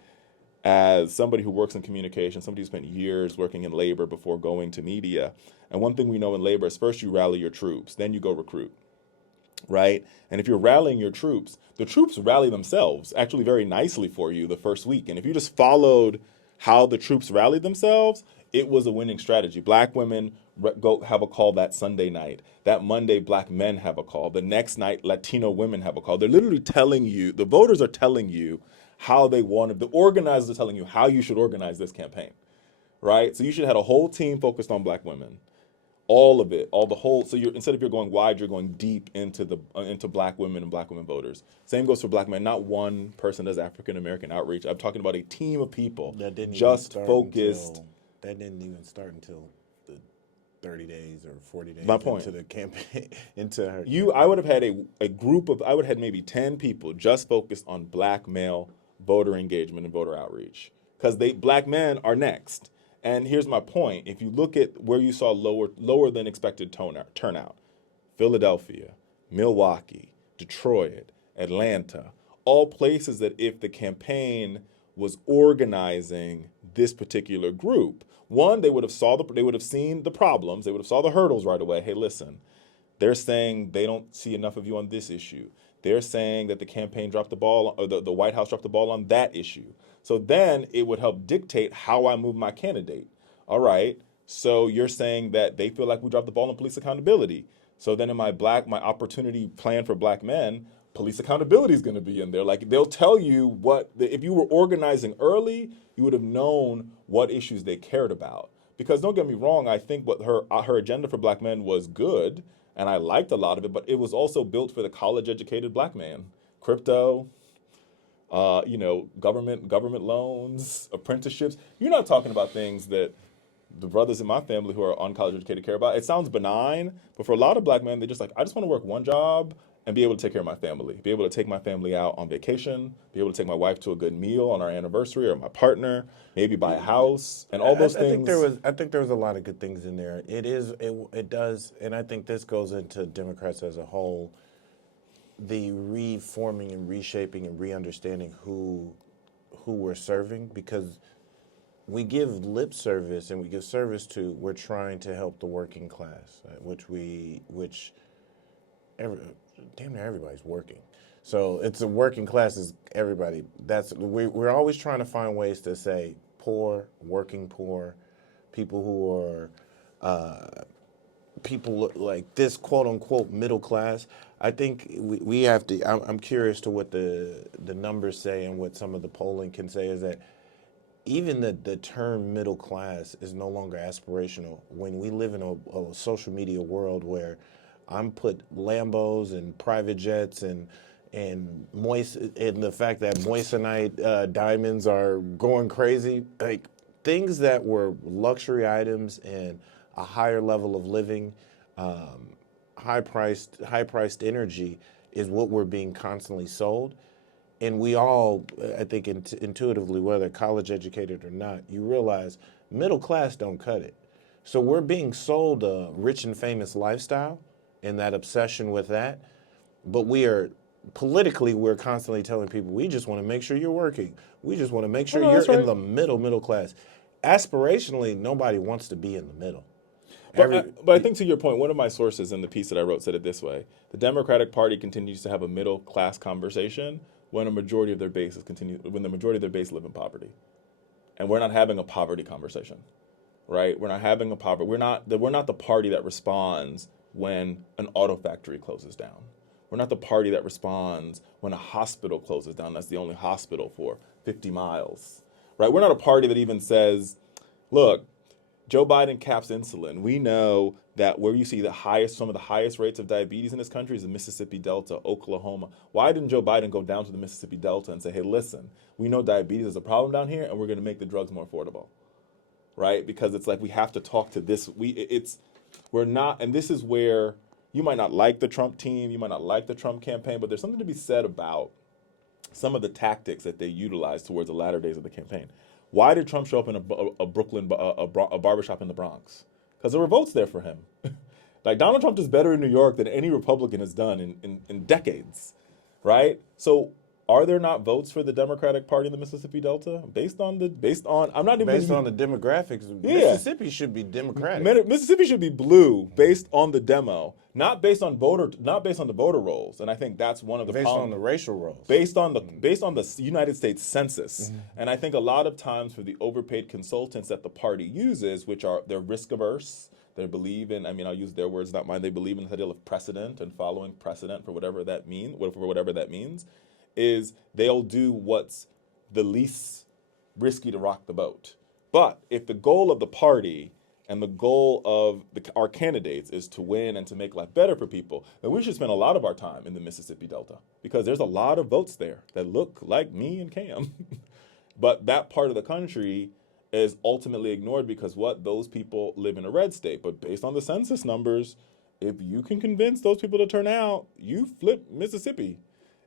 as somebody who works in communication, somebody who spent years working in labor before going to media. And one thing we know in labor is first you rally your troops, then you go recruit, right? And if you're rallying your troops, the troops rally themselves actually very nicely for you the first week. And if you just followed how the troops rallied themselves, it was a winning strategy. Black women go have a call that Sunday night. That Monday, black men have a call. The next night, Latino women have a call. They're literally telling you, the voters are telling you how they want it. The organizers are telling you how you should organize this campaign, right? So you should have a whole team focused on black women. All of it, so instead of you're going wide, you're going deep into black women and black women voters. Same goes for black men. Not one person does African American outreach. I'm talking about a team of people that didn't just focused. That didn't even start until the 30 days or 40 days My point. into the campaign. Into her. I would have had a group of, I would have had maybe 10 people just focused on black male voter engagement and voter outreach, because black men are next. And here's my point. If you look at where you saw lower than expected turnout, Philadelphia, Milwaukee, Detroit, Atlanta, all places that if the campaign was organizing this particular group, one, they would have seen the problems, they would have saw the hurdles right away. Hey, listen, they're saying they don't see enough of you on this issue. They're saying that the campaign dropped the ball, or the White House dropped the ball on that issue. So then it would help dictate how I move my candidate. All right, so you're saying that they feel like we dropped the ball on police accountability. So then in my opportunity plan for black men, police accountability is going to be in there. Like, they'll tell you if you were organizing early, you would have known what issues they cared about. Because don't get me wrong, I think what her agenda for black men was good, and I liked a lot of it, but it was also built for the college-educated black man. Crypto, government loans, apprenticeships. You're not talking about things that the brothers in my family who are college educated care about. It sounds benign, but for a lot of black men, they're just like, I just want to work one job and be able to take care of my family, be able to take my family out on vacation, be able to take my wife to a good meal on our anniversary, or my partner, maybe buy a house, and all those things. I think there was a lot of good things in there. It does, and I think this goes into Democrats as a whole, the reforming and reshaping and re-understanding who we're serving, because we give lip service and we give service to, we're trying to help the working class, which damn near everybody's working. So it's a working class is everybody. We're always trying to find ways to say poor, working poor, people who are people like this quote unquote middle class. I think we have to. I'm curious to what the numbers say and what some of the polling can say is that even the term middle class is no longer aspirational when we live in a social media world where I'm put Lambos and private jets and the fact that moissanite diamonds are going crazy, like things that were luxury items and a higher level of living, high priced energy is what we're being constantly sold. And we all, I think, intuitively, whether college educated or not, you realize middle class don't cut it. So we're being sold a rich and famous lifestyle and that obsession with that. But politically, we're constantly telling people, we just want to make sure you're working. We just want to make sure you're in the middle class. Aspirationally, nobody wants to be in the middle. But I think to your point, one of my sources in the piece that I wrote said it this way: the Democratic Party continues to have a middle class conversation when the majority of their base live in poverty, and we're not having a poverty conversation, right? We're not having a poverty. We're not the party that responds when an auto factory closes down. We're not the party that responds when a hospital closes down. That's the only hospital for 50 miles, right? We're not a party that even says, look, Joe Biden caps insulin. We know that where you see some of the highest rates of diabetes in this country is the Mississippi Delta, Oklahoma. Why didn't Joe Biden go down to the Mississippi Delta and say, hey, listen, we know diabetes is a problem down here, and we're going to make the drugs more affordable, right? Because it's like we have to talk to this. We're not, and this is where you might not like the Trump team, you might not like the Trump campaign, but there's something to be said about some of the tactics that they utilized towards the latter days of the campaign. Why did Trump show up in a barbershop in the Bronx? Because there were votes there for him. Like, Donald Trump is better in New York than any Republican has done in decades, right? So are there not votes for the Democratic Party in the Mississippi Delta based on the demographics? Yeah. Mississippi should be Democratic. Mississippi should be blue based on the demo, not based on the voter rolls. And I think that's one of the based on the racial rolls. Based on the United States Census. Mm-hmm. And I think a lot of times for the overpaid consultants that the party uses, which are they're risk averse. They believe in, I'll use their words, not mine. They believe in the idea of precedent and following precedent for whatever that means, is they'll do what's the least risky to rock the boat. But if the goal of the party and the goal of our candidates is to win and to make life better for people, then we should spend a lot of our time in the Mississippi Delta, because there's a lot of votes there that look like me and Cam. But that part of the country is ultimately ignored because those people live in a red state. But based on the census numbers, if you can convince those people to turn out, you flip Mississippi.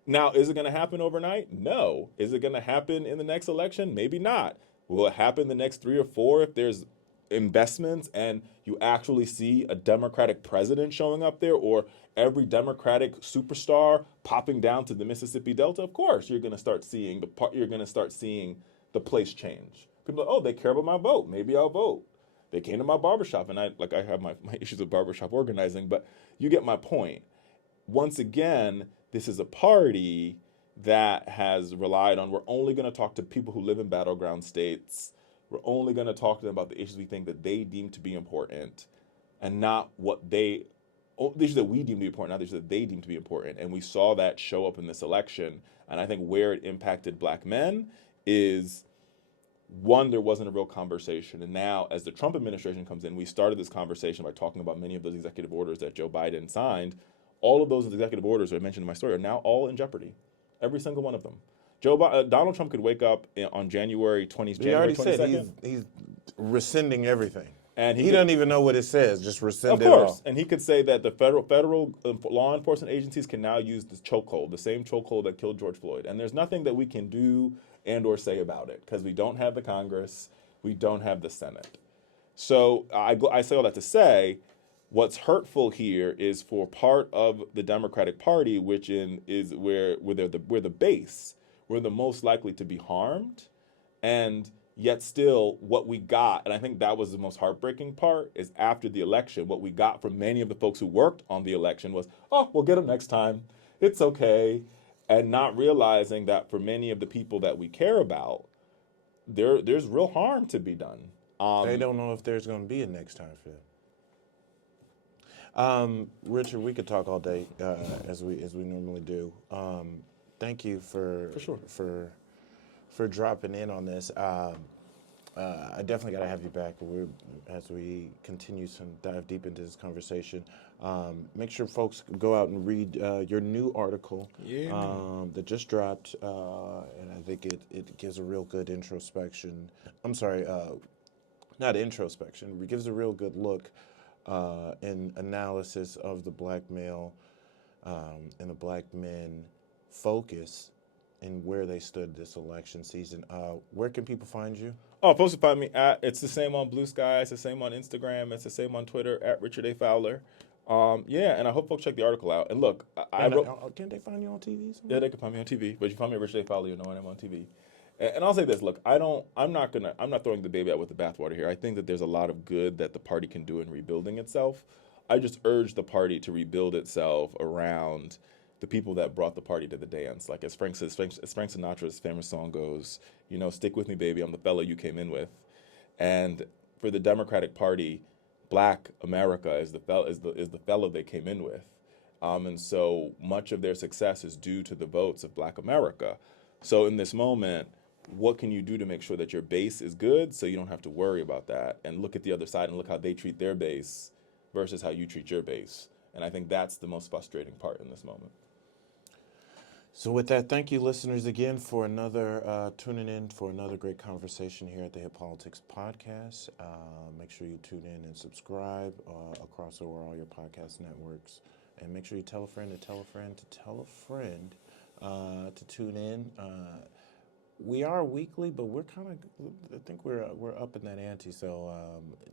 Now, is it going to happen overnight? No. Is it going to happen in the next election? Maybe not. Will it happen the next 3 or 4 if there's investments and you actually see a Democratic president showing up there, or every Democratic superstar popping down to the Mississippi Delta? Of course, you're going to start seeing the place change. People are like, oh, they care about my vote. Maybe I'll vote. They came to my barbershop, and I have my issues with barbershop organizing, but you get my point. Once again, this is a party that has relied on, we're only going to talk to people who live in battleground states. We're only going to talk to them about the issues we think that they deem to be important, and not the issues that we deem to be important, not the issues that they deem to be important. And we saw that show up in this election. And I think where it impacted black men is, one, there wasn't a real conversation. And now, as the Trump administration comes in, we started this conversation by talking about many of those executive orders that Joe Biden signed. All of those executive orders that I mentioned in my story are now all in jeopardy. Every single one of them. Donald Trump could wake up on January 22nd. He already said he's rescinding everything. And he doesn't even know what it says, just rescind it all. Of course. And he could say that the federal law enforcement agencies can now use the chokehold, the same chokehold that killed George Floyd. And there's nothing that we can do and or say about it, because we don't have the Congress, we don't have the Senate. So I say all that to say, what's hurtful here is for part of the Democratic Party, which is where we're the base, we're the most likely to be harmed. And Yet still, what we got, and I think that was the most heartbreaking part, is after the election, what we got from many of the folks who worked on the election was, oh, we'll get them next time. It's okay. And not realizing that for many of the people that we care about, there's real harm to be done. They don't know if there's going to be a next time for them. Richard, we could talk all day as we normally do. Thank you for dropping in on this. I definitely got to have you back as we continue to dive deep into this conversation. Make sure folks go out and read your new article that just dropped, and I think it gives a real good introspection. I'm sorry, not introspection. It gives a real good look and analysis of the black male and the black men focus and where they stood this election season. Where can people find you? Oh, folks can find me it's the same on Blue Sky, it's the same on Instagram, it's the same on Twitter at Richard A. Fowler. And I hope folks check the article out. And look, I wrote. Can they find you on TV? Yeah, they can find me on TV. But you find me at Richard A. Fowler, you know when I'm on TV. And I'll say this: look, I'm not throwing the baby out with the bathwater here. I think that there's a lot of good that the party can do in rebuilding itself. I just urge the party to rebuild itself around the people that brought the party to the dance. Like as Frank Sinatra's famous song goes, stick with me, baby, I'm the fellow you came in with. And for the Democratic Party, Black America is the fellow they came in with. And so much of their success is due to the votes of Black America. So in this moment, what can you do to make sure that your base is good so you don't have to worry about that? And look at the other side and look how they treat their base versus how you treat your base. And I think that's the most frustrating part in this moment. So with that, thank you, listeners, again for tuning in for another great conversation here at the Hip Politics Podcast. Make sure you tune in and subscribe across over all your podcast networks. And make sure you tell a friend to tell a friend to tell a friend to tune in. We are weekly, but we're I think we're up in that ante. So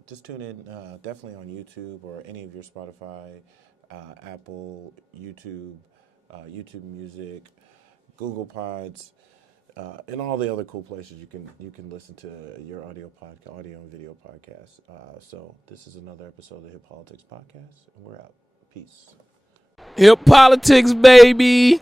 just tune in definitely on YouTube or any of your Spotify, Apple, YouTube Music, Google Pods, and all the other cool places you can listen to your audio and video podcast. So this is another episode of the Hip Politics Podcast, and we're out. Peace. Hip politics, baby.